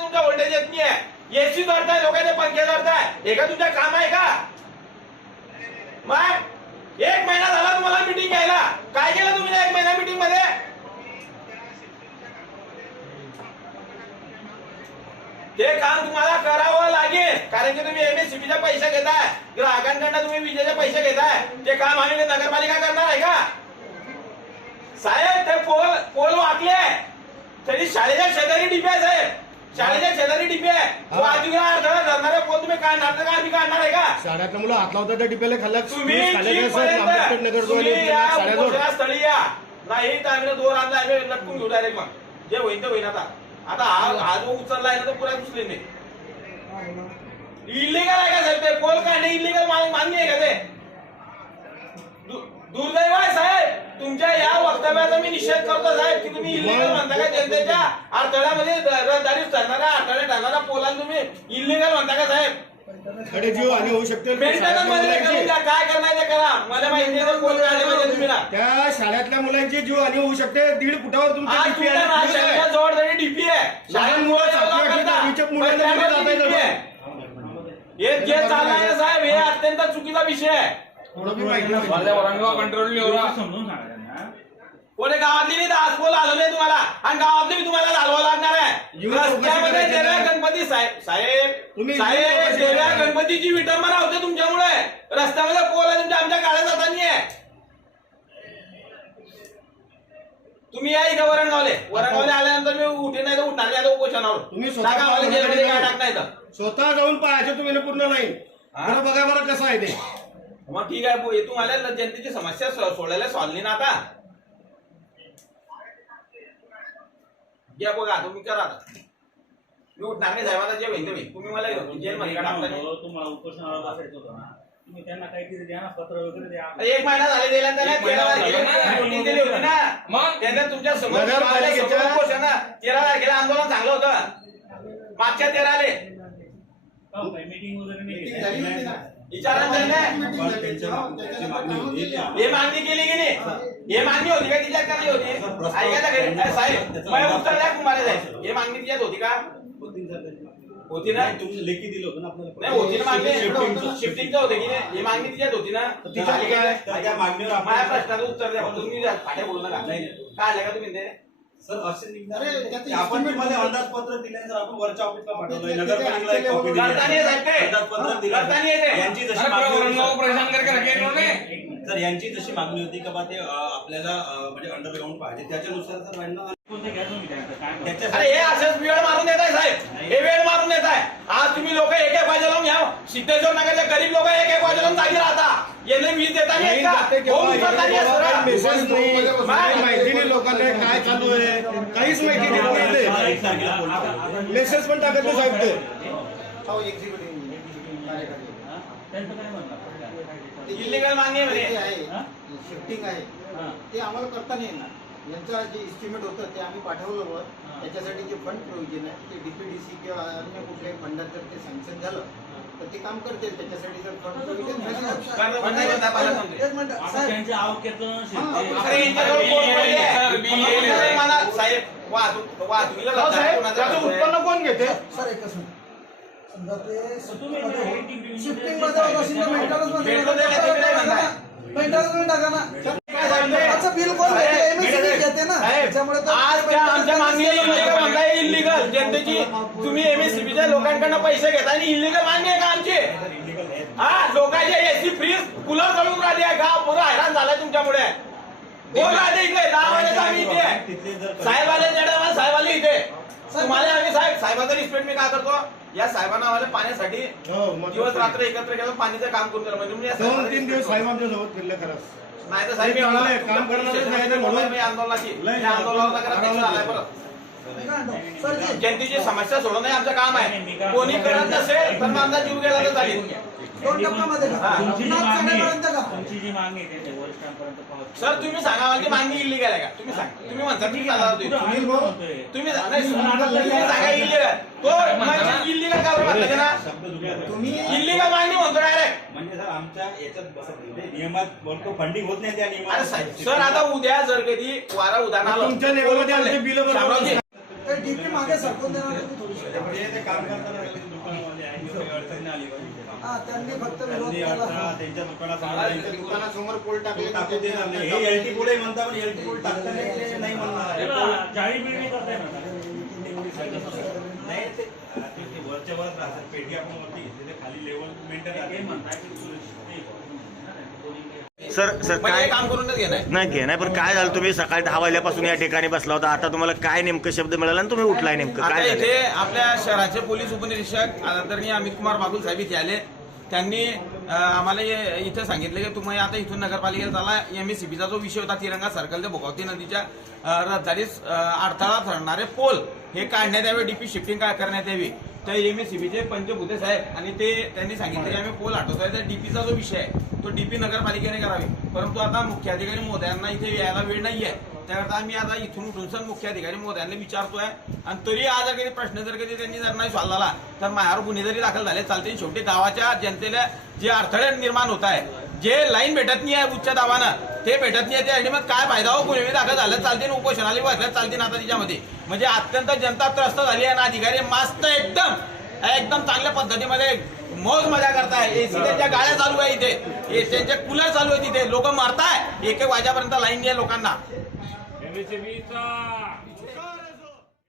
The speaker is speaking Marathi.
तुमचा व्होल्टेज येत नाहीये, एसी जोडताय, लोकांचे पंखे जोडताय, हे का तुमचं काम आहे का? मग 1 महिना झाला तुम्हाला मीटिंग घ्यायला, काय केलं तुम्ही 1 महिना मीटिंग मध्ये? ते काम तुम्हाला करावं लागेल, कारण की तुम्ही एमएससीबीचे पैसे घेताय, ग्राहकांकडून तुम्ही विजेचे पैसे घेताय, ते काम आम्ही नगरपालिका करणार आहे का? साहेब ते पोल वाकले तरी शाळेच्या शेजारी डीपी आहे साहेब, शाळेच्या शेजारी डीपी आहे, तो आजूबाजूला अडथळा धरणारे पोल तुम्ही काढणार का? आम्ही काढणार आहे का? शाळेतल्या मुलं हात लावतात त्या डिपेला खाल्ला तुम्ही स्थळी या, नाही तर आम्ही दोन आणला आम्ही लटकून घेऊ डायरेक्ट. मग जे होईल ते होईल. आता हा जो उचलला आहे ना तो पुरा उचलेल नाही. इलिगल आहे का साहेब ते पोल काढणे? इलिगल मान्य आहे का ते? दुर्दैव आहे साहेब तुमच्या या वक्तव्याचा मी निषेध करतो साहेब, की तुम्ही इलिगल म्हणता का? जनतेच्या अडथळ्यामध्ये रहदारी ठरणाऱ्या अडथळे ठरणाऱ्या पोलांना तुम्ही इलिगल म्हणता का साहेब? जीव हानी होऊ शकते. काय करणार ते करा, मला माहिती आहे पोल काढले पाहिजे तुम्ही ना. त्या शाळेतल्या मुलांची जीव हानी होऊ शकते. 1.5 फुटावर तुमच्या जवळ जरी डीपी आहे, हे जे चाललंय ना साहेब हे अत्यंत चुकीचा विषय आहे. कोणी गावातली नाही आज पोल आलो नाही तुम्हाला, आणि गावातली मी तुम्हाला घालवावं लागणार आहे. रस्त्यामध्ये देव्या गणपती साहेब देव्या गणपतीची विटंबना होते तुमच्यामुळे. रस्त्यामध्ये पोल आहे तुमच्या, आमच्या गाड्या जाता नाहीये. तुम्ही या इथं वरणगावले आल्यानंतर मी उठे नाही तर उठणार नाही उपोषणावर. तुम्ही काय टाकणार स्वतः जाऊन पाहायचे तुम्ही पूर्ण नाही. बघा बरं कसं आहे ते. मग ठीक आहे, तुम्हाला जनतेची समस्या सोडायला सॉल्व्ह ना आता. घ्या बघा तुम्ही करा. मी उठणार नाही साहेबांना जे होईल ते तुम्ही मला जेलमध्ये का टाकता नाही. तुम्हाला उपोषणाला बसायचं होतं ना, तुम्ही त्यांना काहीतरी द्या ना, पत्र वगैरे द्या. 1 महिना झाले दिल्यानंतर दिली होती ना, मग त्यांना तुमच्या समोर उपोषण 13 तारखेला आंदोलन चांगलं होतं. मागच्या 13 मीटिंग वगैरे नाही विचारा हे मागणी केली की नाही? हे मागणी होती का तिच्यात करली होती? ऐका साहेब उत्तर द्या कुमारे साहेब, हे मागणी तिच्यात होती का? होती ना? तुम्ही लेखी दिलं होतं ना आपल्याला. नाही होती ना मागणी, शिफ्टिंगचं होते की नाही? ही मागणी तिच्यात होती ना? त्या मागणीवर माझ्या प्रश्नाचं उत्तर द्या. तुम्ही फाट्या बोलू नका. काय आले का तुम्ही ते? सर असे आपण मध्ये अंदाजपत्र दिल्यानंतर आपण वरच्या ऑफिसला पाठवलंय, नगरपालिकेला एक कॉपी दिली अंदाजपत्र दिलं. यांची जशी सर यांची जशी मागणी होती का बा ते आपल्याला म्हणजे अंडरग्राऊंड पाहिजे, त्याच्यानुसार सर अरे हे असंच वेळ मारून येत आहे साहेब, हे वेळ मारून येत आहे. आज तुम्ही लोक एक वाजे लावून घ्या, सिद्धेश्वर नगरचे गरीब लोक एक वाजे लावून जागी राहता. येणे वीज देता नाही माहिती नाही लोकांना काय चालू आहे, काहीच माहिती नाही. मेसेज पण टाकत नाही साहेब ते. इलिगल मागणी आहे, शिफ्टिंग आहे ते आम्हाला करता नाही येणार. यांचं जे इस्टिमेट होतं ते आम्ही पाठवलं वर, त्याच्यासाठी जे फंड प्रोव्हिजन आहे ते डीपीडीसी किंवा अन्य कुठल्याही फंडात जर ते सँक्शन झालं तर ते काम करतील. त्याच्यासाठी जर फंड प्रोव्हिजन उत्पन्न कोण घेते? सर एकच समजा ते शिफ्टिंग मध्ये टाका ना, बिल कोण घेते ना, त्याच्यामुळे आमच्या मागणी इलिगल जनतेची तुम्ही एमएससीबीच्या लोकांकडनं पैसे घेता आणि इलिगल मागणी आहे का आमची? हा लोकांचे एसी फ्रीज कूलर चढून राहिले आहे, गाव पुरा हैराण झालाय तुमच्यामुळे. कोण राहते इकडे? 10 वाजेचा आम्ही इथे साहेब आले, साहेब आले इथे. तुम्हाला आम्ही साहेबांचा रिस्पेक्ट मी काय करतो, या साहेबांना आम्हाला पाण्यासाठी दिवस रात्र एकत्र केलं, पाणीचं काम करून दिलं. म्हणजे 2-3 दिवस साहेब आमच्या सोबत फिरले खरंच. नाही तर साहेब काम करणार आंदोलनाची आलाय परत. जनतेची समस्या सोडवणं हे आमचं काम आहे. कोणी करत नसेल तर मग आमचा जीव गेला तर चालेल. सर तुम्ही सांगा मला ती मागणी इलिगल आहे का? तुम्ही सांगा. तुम्ही म्हणता तुम्ही सांगा इलिगल तो इलिगल का म्हणता ना? तुम्ही इलिगल मागणी म्हणतो डायरेक्ट. म्हणजे सर आमच्या याच्यात नियमात फंडिंग होत नाही त्या नियमात. सर आता उद्या जर कधी वारा उदाहरण आलं तुमच्या लेवलमध्ये बिल डीपी मागे सरकून देणार तुम्ही थोडीशी. म्हणजे ते काम करताना दुकानवाले आहे किंवा काही अडचणी आली हा, त्यांनी फक्त विरोध त्यांनी केला. अडचण त्यांच्या त्यांच्या दुकानासमोर पोल टाकले टाकू देणार नाही. हे एलटी पोल म्हणता पण एलटी पोल टाकताना ते नाही म्हणणार नाही ते वरच्या वर राहतात पेटी आपण वरती घेतली ते खाली लेवल मेंटेन सर म्हणजे काय हे काम करूनच घेणार नाही घे नाही पण काय झालं तुम्ही सकाळी 10 वाजल्यापासून या ठिकाणी बसला होता आता तुम्हाला काय नेमकं शब्द मिळाला आणि तुम्ही उठलाय नेमकं आता काय झालं इथे आपल्या शहराचे पोलीस उपनिरीक्षक आदरणीय अमित कुमार बागुल साहेब इथे आले. त्यांनी आम्हाला इथे सांगितलं की तुम्ही आता इथून नगरपालिकेत आला एमएससीबीचा जो विषय होता तिरंगा सर्कल ते भोगावती नदीच्या रहदारीस अडथळा ठरणारे पोल हे काढण्यात यावे, डीपी शिफ्टिंग करण्यात यावी. तर एमएससीबीचे पंचभूते साहेब आणि ते त्यांनी सांगितलं की आम्ही पोल हटवतोय. तर डीपीचा जो विषय आहे तो डीपी नगरपालिकेने करावी, परंतु आता मुख्याधिकारी महोदयांना इथे यायला वेळ नाहीये. त्याकरता आम्ही आता इथून उठून सर मुख्याधिकारी महोदयांना विचारतोय आणि तरी आज जर कधी प्रश्न जर कधी त्यांनी जर नाही सॉल्व्ह झाला तर माझ्यावर गुन्हे जरी दाखल झाले चालते. शेवटी गावाच्या जनतेला जे अडथळे निर्माण होत आहे, जे लाईन भेटत नाही आहे उच्च दाबानं ते भेटत नाही आहे, आणि मग काय फायदा हो? गुन्हे दाखल झालं चालते, उपोषणाला बसल्यात चालते. आता तिच्यामध्ये म्हणजे अत्यंत जनता त्रस्त झाली आहे आणि अधिकारी मस्त एकदम चांगल्या पद्धतीमध्ये मौज मजा करताय. एसी त्यांच्या गाड्या चालू आहे इथे, त्यांचे कूलर चालू आहे तिथे, लोक मरताय. 1-1 वाजेपर्यंत लाईन आहे लोकांना.